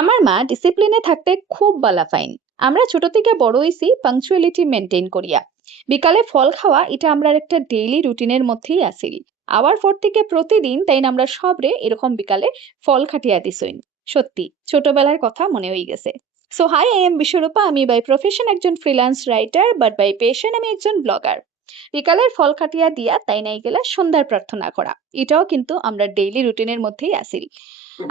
আমার মা ডিসিপ্লিনে থাকতে খুব বালা ফাইন। আমরা ছোট থেকে বড় হইছি পাংচুয়ালিটি মেনটেন করিয়া। বিকালে ফল খাওয়া এটা আমরা একটা ডেইলি রুটিনের মধ্যেই আছিল। আবার পর থেকে প্রতিদিন তাই না আমরা সবরে এরকম বিকালে ফল খাটিয়া দিছইন। সত্যি ছোটবেলার কথা মনে হয়ে গেছে। So hi, I am Bishwarupa. আমি বাই প্রফেশন একজন freelance writer, but by passion আমি একজন ব্লগার। বিকালের ফল খাটিয়া দিয়া তাই নাই গেলা সন্ধ্যার প্রার্থনা করা, এটাও কিন্তু আমরা ডেইলি রুটিনের মধ্যেই আসিল।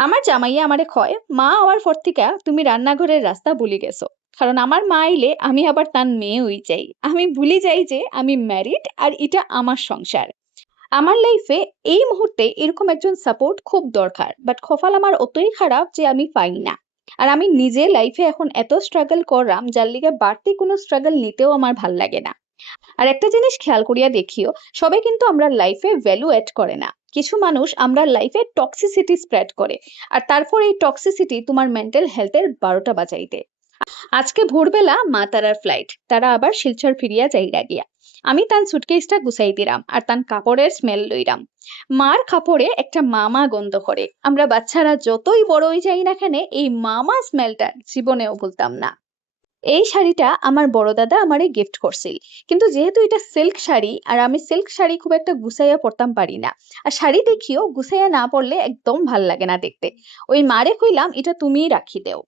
আমার জামাইয়া আমারে কয়, মা হওয়ার পর থেকে তুমি রান্নাঘরের রাস্তা ভুলে গেছো। কারণ আমার মা আইলে আমি আবার তার মেয়ে হই যাই, আমি ভুলে যাই যে আমি ম্যারিড আর এটা আমার সংসার। আমার লাইফে এই মুহূর্তে এরকম একজন সাপোর্ট খুব দরকার, বাট কপাল আমার অতই খারাপ যে আমি পাই না। আর আমি নিজে লাইফে এখন এত স্ট্রাগল করলাম যার লিগে বাড়তি কোনো স্ট্রাগল নিতেও আমার ভাল লাগে না। আর একটা জিনিস খেয়াল করিয়া দেখিও, সবাই কিন্তু আমরা লাইফে ভ্যালু এড করে না। কিছু মানুষ আমরা লাইফে টক্সিসিটি স্প্রেড করে, আর তারপর এই টক্সিসিটি তোমার মেন্টাল হেলথের 12টা বাজাইতে। আজকে ভোরবেলা মা তারার ফ্লাইট, তারা আবার শিলচর ফিরিয়া যাইরা গিয়া। আমি তার সুটকেসটা গুছাই দিলাম আর তার কাপড়ের স্মেল লইলাম। মার কাপড়ে একটা মামা গন্ধ করে। আমরা বাচ্চারা যতই বড় হয়ে যাই না কেন, এই মামা স্মেলটা জীবনেও ভুলতাম না। এই শাড়িটা আমার বড় দাদা আমারে গিফট করছিল। কিন্তু যেহেতু এটা সিল্ক শাড়ি, আর আমি সিল্ক শাড়ি খুব একটা গুছাইয়া পরতাম পারি না। আর শাড়ি দেখিও গুছাইয়া না পরলে একদম ভাল লাগে না দেখতে। ওই মারে কইলাম এটা তুমিই রাখি দেও।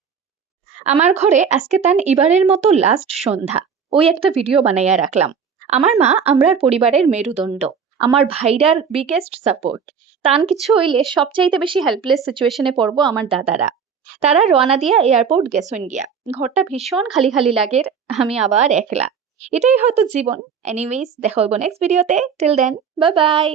আমার ঘরে আজকে তান এবারের মতো লাস্ট সন্ধ্যা। ওই একটা ভিডিও বানাইয়া রাখলাম। আমার মা আমরার পরিবারের মেরুদণ্ড, আমার ভাইরার বিগেস্ট সাপোর্ট। তান কিছু হইলে সবচাইতে বেশি হেল্পলেস সিচুয়েশনে পড়বো আমার দাদারা। তারা রওনা দিয়া এয়ারপোর্ট গেছেন গিয়া। ঘরটা ভীষণ খালি খালি লাগে। আমি আবার একলা। এটাই হয়তো জীবন। এনিওয়েজ, দেখা হইব নেক্সট ভিডিওতে। Till then, bye by.